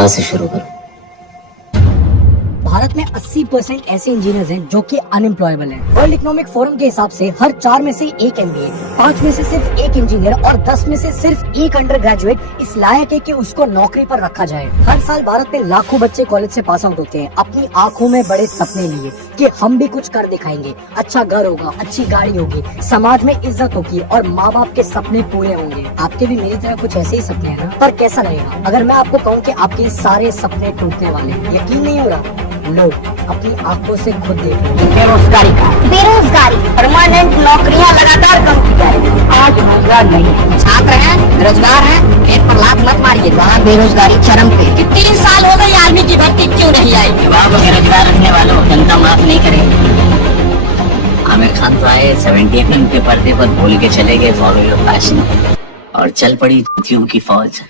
कहाँ से शुरू करूं? भारत में 80% ऐसे इंजीनियर्स हैं जो कि अनएम्प्लॉयबल हैं। वर्ल्ड इकोनॉमिक फोरम के हिसाब से हर 4 में से एक MBA, 5 में से सिर्फ एक इंजीनियर और 10 में से सिर्फ एक अंडर ग्रेजुएट इस लायक है कि उसको नौकरी पर रखा जाए। हर साल भारत में लाखों बच्चे कॉलेज से पास आउट होते हैं अपनी आंखों में बड़े सपने लिए कि हम भी कुछ कर दिखाएंगे, अच्छा घर होगा, अच्छी गाड़ी होगी, समाज में इज्जत होगी और माँ बाप के सपने पूरे होंगे। आपके भी मेरी तरह कुछ ऐसे ही सपने हैं ना? पर कैसा रहेगा अगर मैं आपको कहूँ कि आपके सारे सपने टूटने वाले? यकीन नहीं हो रहा? लो अपनी आंखों से खुद देखो। बेरोजगारी, परमानेंट नौकरियां लगातार कम की जा रही है। आज रोजगार नहीं है। छात्र हैं, बेरोजगार हैं, पेट पर लात मत मारिए। वहाँ बेरोजगारी चरम पे। कि 3 साल हो गए आर्मी की भर्ती क्यों नहीं आई? जवाब बेरोजगार रखने वालों जनता माफ नहीं करेगी। आमिर खान तो आए 70 के पर्दे पर बोल के चले गए फॉलो योर पैशन और चल पड़ी चूतियों की फौज।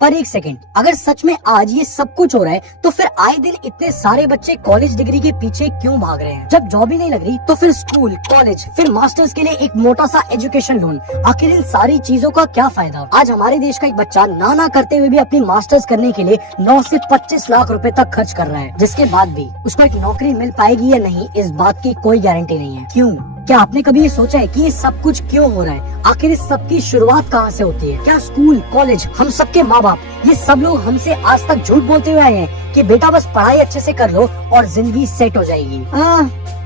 पर एक सेकंड, अगर सच में आज ये सब कुछ हो रहा है तो फिर आए दिन इतने सारे बच्चे कॉलेज डिग्री के पीछे क्यों भाग रहे हैं? जब जॉब ही नहीं लग रही तो फिर स्कूल, कॉलेज, फिर मास्टर्स के लिए एक मोटा सा एजुकेशन लोन। आखिर इन सारी चीजों का क्या फायदा? आज हमारे देश का एक बच्चा ना करते हुए भी अपनी मास्टर्स करने के लिए 9 से 25 लाख रुपए तक खर्च कर रहा है, जिसके बाद भी उसको एक नौकरी मिल पाएगी या नहीं इस बात की कोई गारंटी नहीं है। क्यों? क्या आपने कभी ये सोचा है कि ये सब कुछ क्यों हो रहा है? आखिर इस सब की शुरुआत कहाँ से होती है? क्या स्कूल, कॉलेज, हम सबके माँ बाप, ये सब लोग हमसे आज तक झूठ बोलते हुए आए हैं कि बेटा बस पढ़ाई अच्छे से कर लो और जिंदगी सेट हो जाएगी?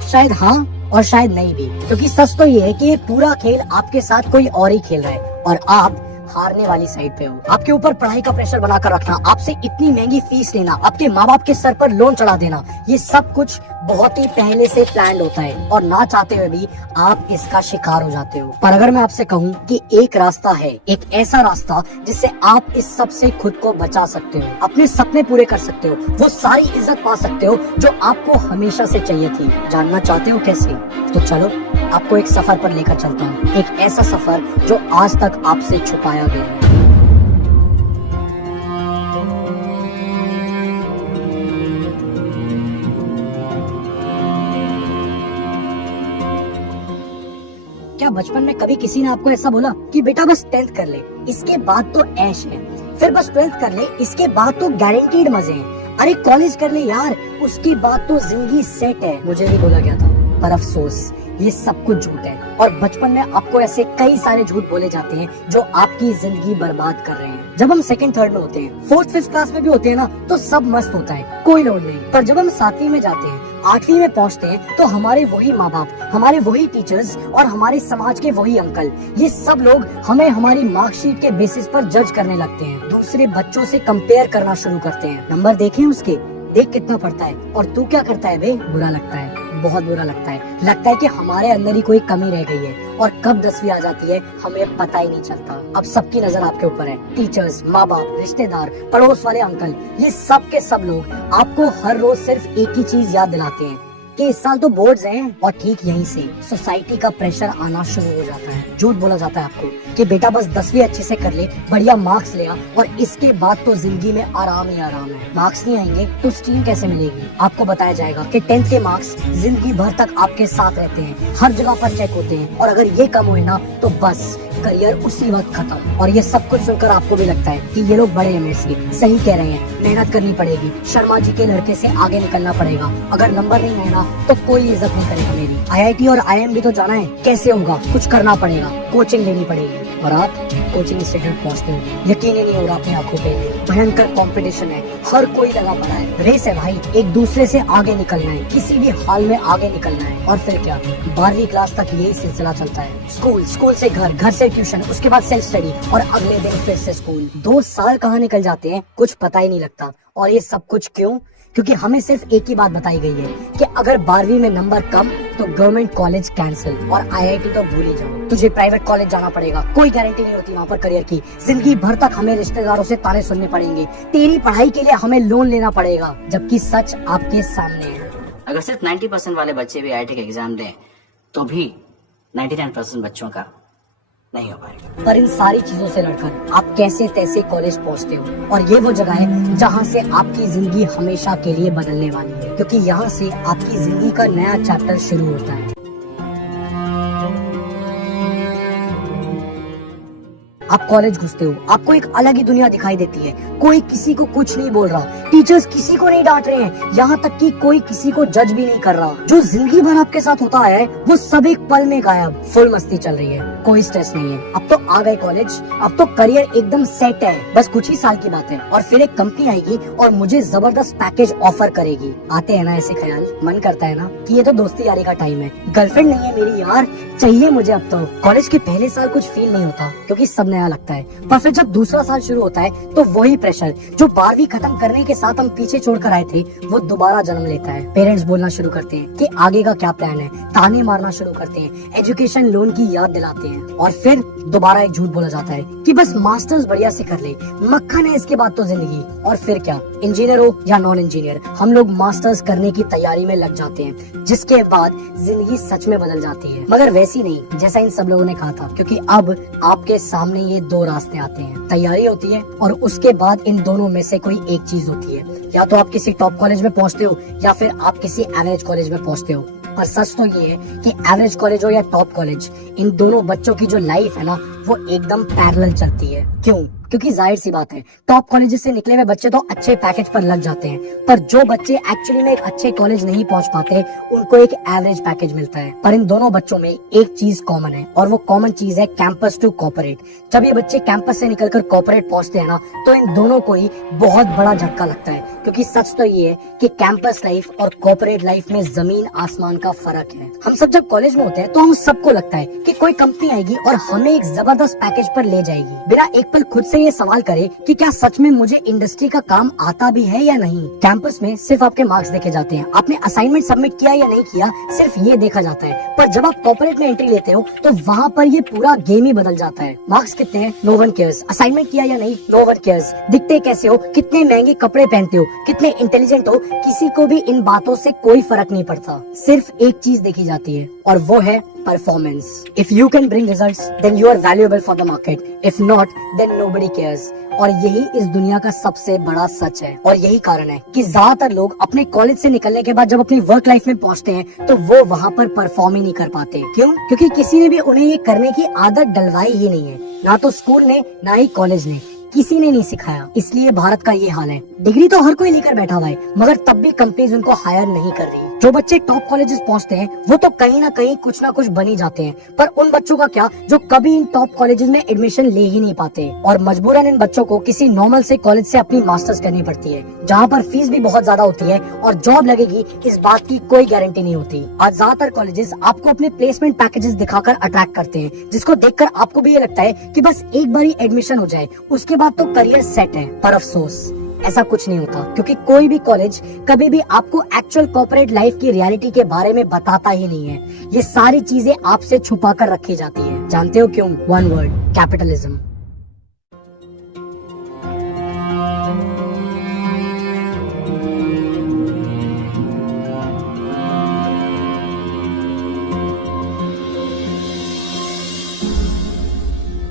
शायद हाँ और शायद नहीं भी, क्योंकि सच तो ये है कि ये पूरा खेल आपके साथ कोई और ही खेल रहा है और आप हारने वाली साइड पे हो। आपके ऊपर पढ़ाई का प्रेशर बनाकर रखना, आपसे इतनी महंगी फीस लेना, आपके माँ बाप के सर पर लोन चढ़ा देना, ये सब कुछ बहुत ही पहले से प्लान होता है और ना चाहते हुए भी आप इसका शिकार हो जाते हो। पर अगर मैं आपसे कहूँ कि एक रास्ता है, एक ऐसा रास्ता जिससे आप इस सब से खुद को बचा सकते हो, अपने सपने पूरे कर सकते हो, वो सारी इज्जत पा सकते हो जो आपको हमेशा से चाहिए थी, जानना चाहते हो कैसे? तो चलो आपको एक सफर पर लेकर चलता हूँ, एक ऐसा सफर जो आज तक आपसे छुपाया गया है। क्या बचपन में कभी किसी ने आपको ऐसा बोला कि बेटा बस 10th कर ले, इसके बाद तो ऐश है, फिर बस 12th कर ले, इसके बाद तो गारंटीड मजे हैं, अरे कॉलेज कर ले यार, उसके बाद तो जिंदगी सेट है? मुझे भी बोला गया था, पर अफसोस ये सब कुछ झूठ है और बचपन में आपको ऐसे कई सारे झूठ बोले जाते हैं जो आपकी जिंदगी बर्बाद कर रहे हैं। जब हम 2nd 3rd में होते हैं, 4th 5th क्लास में भी होते हैं ना, तो सब मस्त होता है, कोई लोड नहीं। पर जब हम 7वीं में जाते हैं, 8वीं में पहुंचते हैं, तो हमारे वही माँ बाप, हमारे वही टीचर्स और हमारे समाज के वही अंकल, ये सब लोग हमें हमारी मार्कशीट के बेसिस पर जज करने लगते हैं, दूसरे बच्चों से कंपेयर करना शुरू करते हैं। नंबर देखे उसके, देख कितना पढ़ता है और तू क्या करता है बे? बुरा लगता है, बहुत बुरा लगता है कि हमारे अंदर ही कोई कमी रह गई है और कब 10वीं आ जाती है हमें पता ही नहीं चलता। अब सबकी नजर आपके ऊपर है, टीचर्स, माँ बाप, रिश्तेदार, पड़ोस वाले अंकल, ये सब के सब लोग आपको हर रोज सिर्फ एक ही चीज याद दिलाते हैं कि इस साल तो बोर्ड्स हैं, और ठीक यहीं से सोसाइटी का प्रेशर आना शुरू हो जाता है। झूठ बोला जाता है आपको कि बेटा बस 10वीं अच्छे से कर ले, बढ़िया मार्क्स ले आ और इसके बाद तो जिंदगी में आराम ही आराम है। मार्क्स नहीं आएंगे तो स्ट्रीम कैसे मिलेगी? आपको बताया जाएगा कि 10th के मार्क्स जिंदगी भर तक आपके साथ रहते हैं, हर जगह पर चेक होते हैं और अगर ये कम हुए ना तो बस करियर उसी वक्त खत्म। और ये सब कुछ सुनकर आपको भी लगता है कि ये लोग बड़े हैं मेरे से, सही कह रहे हैं, मेहनत करनी पड़ेगी, शर्मा जी के लड़के से आगे निकलना पड़ेगा, अगर नंबर नहीं आए ना तो कोई इज्जत नहीं करेगा मेरी। IIT और IIM भी तो जाना है, कैसे होगा? कुछ करना पड़ेगा, कोचिंग लेनी पड़ेगी और आप कोचिंग इंस्टीट्यूट पहुँचते हो, यकीन ही नहीं हो रहा अपनी आंखों पे, भयंकर कंपटीशन है, हर कोई लगा पड़ा है, रेस है भाई, एक दूसरे से आगे निकलना है, किसी भी हाल में आगे निकलना है। और फिर क्या, 12वीं क्लास तक यही सिलसिला चलता है, स्कूल, स्कूल से घर, घर से ट्यूशन, उसके बाद सेल्फ स्टडी और अगले दिन फिर से स्कूल। 2 साल कहाँ निकल जाते हैं कुछ पता ही नहीं लगता। और ये सब कुछ क्यों? क्योंकि हमें सिर्फ एक ही बात बताई गई है कि अगर 12वीं में नंबर कम तो गवर्नमेंट कॉलेज कैंसिल और IIT तो भूल ही जाओ, तुझे प्राइवेट कॉलेज जाना पड़ेगा, कोई गारंटी नहीं होती वहाँ पर करियर की, जिंदगी भर तक हमें रिश्तेदारों से ताने सुनने पड़ेंगे, तेरी पढ़ाई के लिए हमें लोन लेना पड़ेगा, जबकि सच आपके सामने है। अगर सिर्फ 90% वाले बच्चे भी IIT का एग्जाम दें तो भी 99% बच्चों का नहीं हो पाएगा। पर इन सारी चीजों से लड़कर आप कैसे तैसे कॉलेज पहुंचते हो और ये वो जगह है जहां से आपकी जिंदगी हमेशा के लिए बदलने वाली है, क्योंकि यहाँ से आपकी जिंदगी का नया चैप्टर शुरू होता है। आप कॉलेज घुसते हो, आपको एक अलग ही दुनिया दिखाई देती है। कोई किसी को कुछ नहीं बोल रहा, टीचर्स किसी को नहीं डांट रहे हैं, यहाँ तक कि कोई किसी को जज भी नहीं कर रहा। जो जिंदगी भर आपके साथ होता है वो सब एक पल में गायब। फुल मस्ती चल रही है, कोई स्ट्रेस नहीं है। अब तो आ गए कॉलेज, अब तो करियर एकदम सेट है। बस कुछ ही साल की बात है और फिर एक कंपनी आएगी और मुझे जबरदस्त पैकेज ऑफर करेगी। आते हैं ना ऐसे ख्याल, मन करता है ना कि ये तो दोस्ती यारी का टाइम है, गर्लफ्रेंड नहीं है मेरी यार, चाहिए मुझे अब तो। कॉलेज के पहले साल कुछ फील नहीं होता क्योंकि सब नया लगता है, पर फिर जब दूसरा साल शुरू होता है तो वही प्रेशर जो 12वीं खत्म करने के साथ हम पीछे छोड़कर आए थे वो दोबारा जन्म लेता है। पेरेंट्स बोलना शुरू करते हैं कि आगे का क्या प्लान है, ताने मारना शुरू करते हैं, एजुकेशन लोन की याद दिलाते हैं और फिर दोबारा एक झूठ बोला जाता है कि बस मास्टर्स बढ़िया से कर ले, मक्खन है इसके बाद तो जिंदगी। और फिर क्या, इंजीनियर हो या नॉन इंजीनियर, हम लोग मास्टर्स करने की तैयारी में लग जाते हैं, जिसके बाद जिंदगी सच में बदल जाती है। मगर वैसी नहीं जैसा इन सब लोगों ने कहा था, क्योंकि अब आपके सामने ये दो रास्ते आते हैं, तैयारी होती है और उसके बाद इन दोनों में से कोई एक चीज होती है। या तो आप किसी टॉप कॉलेज में पहुंचते हो या फिर आप किसी एवरेज कॉलेज में पहुंचते हो। पर सच तो ये है कि एवरेज कॉलेज हो या टॉप कॉलेज, इन दोनों बच्चों की जो लाइफ है ना वो एकदम पैरेलल चलती है। क्यों? क्योंकि जाहिर सी बात है, टॉप कॉलेज से निकले हुए बच्चे तो अच्छे पैकेज पर लग जाते हैं, पर जो बच्चे एक्चुअली में एक अच्छे कॉलेज नहीं पहुंच पाते उनको एक एवरेज पैकेज मिलता है। पर इन दोनों बच्चों में एक चीज कॉमन है और वो कॉमन चीज है कैंपस टू कॉर्पोरेट। जब ये बच्चे कैंपस से निकलकर कॉर्पोरेट पहुंचते हैं ना तो इन दोनों को ही बहुत बड़ा झटका लगता है, क्योंकि सच तो ये है कि कैंपस लाइफ और कॉर्पोरेट लाइफ में जमीन आसमान का फर्क है। हम सब जब कॉलेज में होते हैं तो हम सबको लगता है कि कोई कंपनी आएगी और हमें एक जबरदस्त पैकेज पर ले जाएगी, बिना एक पल खुद से ये सवाल करे कि क्या सच में मुझे इंडस्ट्री का काम आता भी है या नहीं। कैंपस में सिर्फ आपके मार्क्स देखे जाते हैं, आपने असाइनमेंट सबमिट किया या नहीं किया सिर्फ ये देखा जाता है। पर जब आप कॉर्पोरेट में एंट्री लेते हो तो वहाँ पर ये पूरा गेम ही बदल जाता है। मार्क्स कितने हैं, नो वन केयर्स, असाइनमेंट किया या नहीं, नो वन केयर्स, दिखते कैसे हो, कितने महंगे कपड़े पहनते हो, कितने इंटेलिजेंट हो, किसी को भी इन बातों से कोई फर्क नहीं पड़ता। सिर्फ एक चीज देखी जाती है और वो है performance. If you can bring results then you are valuable for the market, if not then nobody cares. और यही इस दुनिया का सबसे बड़ा सच है और यही कारण है कि ज्यादातर लोग अपने कॉलेज से निकलने के बाद जब अपनी वर्क लाइफ में पहुंचते हैं तो वो वहाँ पर परफॉर्म ही नहीं कर पाते। क्यों? क्योंकि किसी ने भी उन्हें ये करने की आदत डलवाई ही नहीं है, ना तो स्कूल ने ना ही कॉलेज ने, किसी ने नहीं सिखाया। इसलिए भारत का ये हाल है। डिग्री तो हर कोई लेकर बैठा हुआ है मगर तब भी कंपनीज उनको हायर नहीं कर रही। जो बच्चे टॉप कॉलेजेस पहुंचते हैं वो तो कहीं ना कहीं कुछ ना कुछ बन ही जाते हैं, पर उन बच्चों का क्या जो कभी इन टॉप कॉलेजेस में एडमिशन ले ही नहीं पाते और मजबूरन इन बच्चों को किसी नॉर्मल से कॉलेज से अपनी मास्टर्स करनी पड़ती है, जहाँ पर फीस भी बहुत ज्यादा होती है और जॉब लगेगी इस बात की कोई गारंटी नहीं होती। आज ज्यादातर कॉलेजेस आपको अपने प्लेसमेंट पैकेजेस दिखाकर अट्रैक्ट करते हैं, जिसको देखकर आपको भी ये लगता है कि बस एक बार ही एडमिशन हो जाए उसके बाद तो करियर सेट है। पर अफसोस ऐसा कुछ नहीं होता, क्योंकि कोई भी कॉलेज कभी भी आपको एक्चुअल कॉर्पोरेट लाइफ की रियलिटी के बारे में बताता ही नहीं है। ये सारी चीजें आपसे छुपा कर रखी जाती है। जानते हो क्यों? One word, capitalism.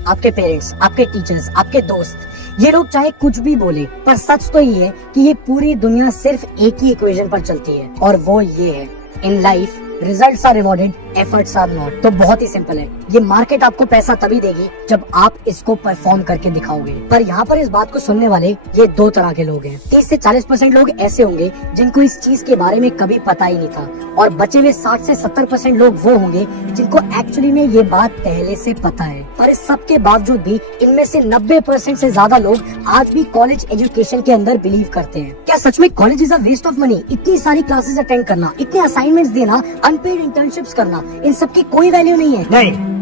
आपके पेरेंट्स, आपके टीचर्स, आपके दोस्त, ये लोग चाहे कुछ भी बोले, पर सच तो ये है कि ये पूरी दुनिया सिर्फ एक ही इक्वेशन पर चलती है और वो ये है, in life results are rewarded, efforts are not. तो बहुत ही सिंपल है, ये मार्केट आपको पैसा तभी देगी जब आप इसको परफॉर्म करके दिखाओगे। पर यहाँ पर इस बात को सुनने वाले ये दो तरह के लोग हैं। 30 से 40% लोग ऐसे होंगे जिनको इस चीज के बारे में कभी पता ही नहीं था, और बचे हुए 60 से 70% लोग वो होंगे जिनको एक्चुअली में ये बात पहले से पता है। पर इस सब के बावजूद भी इनमें से 90% से ज्यादा लोग आज भी कॉलेज एजुकेशन के अंदर बिलीव करते हैं। क्या सच में college is a waste of money? इतनी सारी क्लासेस अटेंड करना, इतने असाइनमेंट्स देना, अनपेड इंटर्नशिप्स करना, इन सब की कोई वैल्यू नहीं है? नहीं।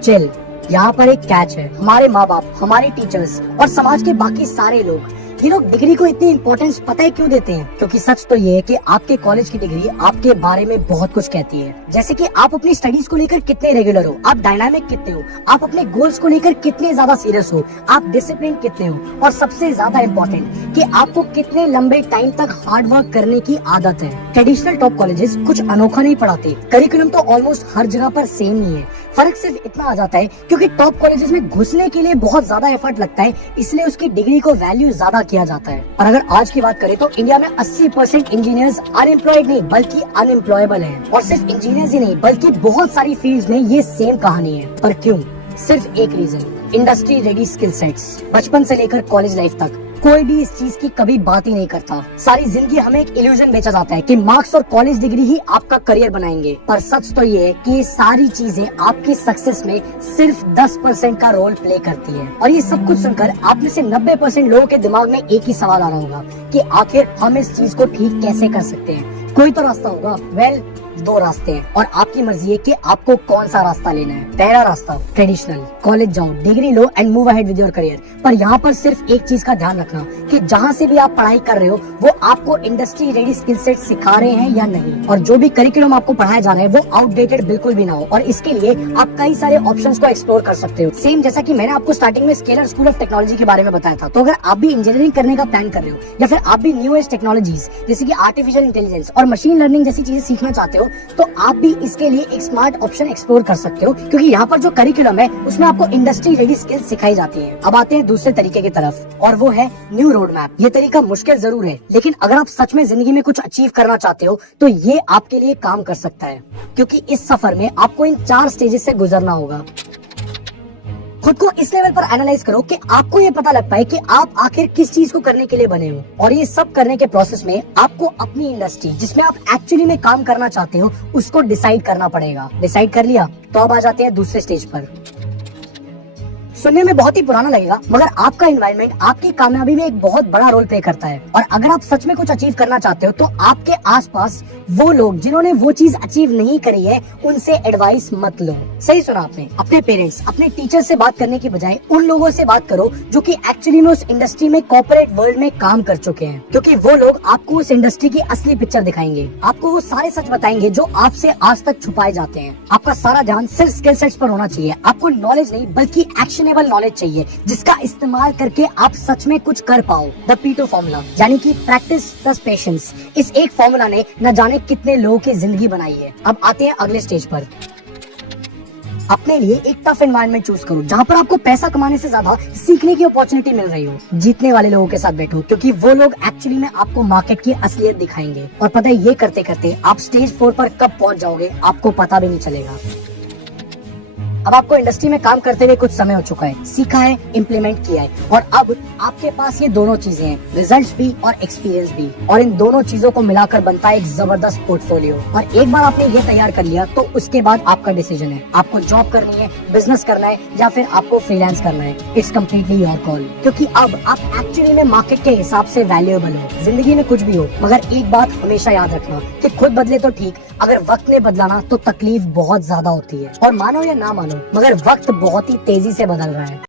चिल, यहाँ पर एक कैच है। हमारे माँ बाप, हमारे टीचर्स और समाज के बाकी सारे लोग, ये लोग डिग्री को इतनी इंपॉर्टेंस पता है क्यों देते हैं? क्योंकि सच तो ये है कि आपके कॉलेज की डिग्री आपके बारे में बहुत कुछ कहती है। जैसे कि आप अपनी स्टडीज को लेकर कितने रेगुलर हो, आप डायनामिक कितने हो, आप अपने गोल्स को लेकर कितने ज्यादा सीरियस हो, आप डिसिप्लिन कितने हो, और सबसे ज्यादा इम्पोर्टेंट कि आपको कितने लंबे टाइम तक हार्ड वर्क करने की आदत है। ट्रेडिशनल टॉप कॉलेजेस कुछ अनोखा नहीं पढ़ाते, करिकुलम तो ऑलमोस्ट हर जगह पर सेम ही है। फर्क सिर्फ इतना आ जाता है क्योंकि टॉप कॉलेजेस में घुसने के लिए बहुत ज्यादा एफर्ट लगता है, इसलिए उसकी डिग्री को वैल्यू ज्यादा किया जाता है। और अगर आज की बात करें तो इंडिया में 80% इंजीनियर्स अनएम्प्लॉयड नहीं बल्कि अनएम्प्लॉयबल हैं। और सिर्फ इंजीनियर्स ही नहीं बल्कि बहुत सारी फील्ड्स में ये सेम कहानी है। पर क्यों? सिर्फ एक reason, industry ready skill sets. बचपन से लेकर कॉलेज लाइफ तक कोई भी इस चीज की कभी बात ही नहीं करता। सारी जिंदगी हमें एक इल्यूजन बेचा जाता है कि मार्क्स और कॉलेज डिग्री ही आपका करियर बनाएंगे, पर सच तो ये है कि ये सारी चीजें आपकी सक्सेस में सिर्फ 10% का रोल प्ले करती है। और ये सब कुछ सुनकर आप में से 90% लोगों के दिमाग में एक ही सवाल आ रहा होगा कि आखिर हम इस चीज को ठीक कैसे कर सकते हैं। कोई तो रास्ता होगा। वेल, दो रास्ते हैं और आपकी मर्जी है कि आपको कौन सा रास्ता लेना है। पहला रास्ता ट्रेडिशनल, कॉलेज जाओ, degree low and move ahead with your career. पर यहाँ पर सिर्फ एक चीज का ध्यान रखना कि जहाँ से भी आप पढ़ाई कर रहे हो वो आपको इंडस्ट्री रेडी स्किल सेट सिखा रहे हैं या नहीं, और जो भी करिकुलम आपको पढ़ाया जा रहा है वो आउटडेटेड बिल्कुल भी ना हो। और इसके लिए आप कई सारे ऑप्शंस को एक्सप्लोर कर सकते हो। सेम जैसा कि मैंने आपको स्टार्टिंग में स्केलर स्कूल ऑफ टेक्नोलॉजी के बारे में बताया था। तो अगर आप भी इंजीनियरिंग करने का प्लान कर रहे हो या फिर आप भी न्यू एज टेक्नोलॉजीज जैसे कि आर्टिफिशियल इंटेलिजेंस और मशीन लर्निंग जैसी चीजें सीखना चाहते हो तो आप भी इसके लिए एक स्मार्ट ऑप्शन एक्सप्लोर कर सकते हो, क्योंकि यहाँ पर जो करिकुलम है उसमें आपको इंडस्ट्री रेडी स्किल्स सिखाई जाती हैं। अब आते हैं दूसरे तरीके की तरफ और वो है न्यू रोड मैप। ये तरीका मुश्किल जरूर है, लेकिन अगर आप सच में जिंदगी में कुछ अचीव करना चाहते हो तो ये आपके लिए काम कर सकता है, क्योंकि इस सफर में आपको इन 4 स्टेजेस से गुजरना होगा। खुद को इस लेवल पर एनालाइज करो कि आपको ये पता लग पाए कि आप आखिर किस चीज को करने के लिए बने हो। और ये सब करने के प्रोसेस में आपको अपनी इंडस्ट्री जिसमें आप एक्चुअली में काम करना चाहते हो उसको डिसाइड करना पड़ेगा। डिसाइड कर लिया तो अब आ जाते हैं दूसरे स्टेज पर। सुनने में बहुत ही पुराना लगेगा, मगर आपका एनवायरनमेंट आपकी कामयाबी में एक बहुत बड़ा रोल प्ले करता है। और अगर आप सच में कुछ अचीव करना चाहते हो तो आपके आसपास वो लोग जिन्होंने वो चीज अचीव नहीं करी है उनसे एडवाइस मत लो। सही सुना आपने। अपने पेरेंट्स, अपने टीचर से बात करने की बजाय उन लोगों से बात करो जो कि एक्चुअली में उस इंडस्ट्री में कॉर्पोरेट वर्ल्ड में काम कर चुके हैं, क्योंकि वो लोग आपको उस इंडस्ट्री की असली पिक्चर दिखाएंगे। आपको वो सारे सच बताएंगे जो आपसे आज तक छुपाए जाते हैं। आपका सारा ध्यान सिर्फ स्किल सेट्स पर होना चाहिए। आपको नॉलेज नहीं बल्कि एक्शनेबल नॉलेज चाहिए जिसका इस्तेमाल करके आप सच में कुछ कर पाओ। द P2 फॉर्मूला, यानी कि प्रैक्टिस प्लस पेशेंस। इस एक फॉर्मूला ने न जाने कितने लोगों की जिंदगी बनाई है। अब आते हैं अगले स्टेज पर। अपने लिए एक टफ एनवायरनमेंट चूज करो जहाँ पर आपको पैसा कमाने से ज्यादा सीखने की अपॉर्चुनिटी मिल रही हो। जीतने वाले लोगों के साथ बैठो, क्योंकि वो लोग एक्चुअली में आपको मार्केट की असलियत दिखाएंगे। और पता है, ये करते करते आप स्टेज 4 पर कब पहुंच जाओगे आपको पता भी नहीं चलेगा। अब आपको इंडस्ट्री में काम करते हुए कुछ समय हो चुका है, सीखा है, इम्प्लीमेंट किया है, और अब आपके पास ये दोनों चीजें हैं, रिजल्ट्स भी और एक्सपीरियंस भी। और इन दोनों चीजों को मिलाकर बनता है एक जबरदस्त पोर्टफोलियो। और एक बार आपने ये तैयार कर लिया तो उसके बाद आपका डिसीजन है, आपको जॉब करनी है, बिजनेस करना है या फिर आपको फ्रीलांस करना है। इट्स कम्प्लीटली योर कॉल, क्योंकि अब आप एक्चुअली में मार्केट के हिसाब से वैल्यूएबल हो। जिंदगी में कुछ भी हो, मगर एक बात हमेशा याद रखना कि खुद बदले तो ठीक, अगर वक्त ने बदलाना तो तकलीफ बहुत ज्यादा होती है। और मानो या ना मानो, मगर वक्त बहुत ही तेजी से बदल रहा है।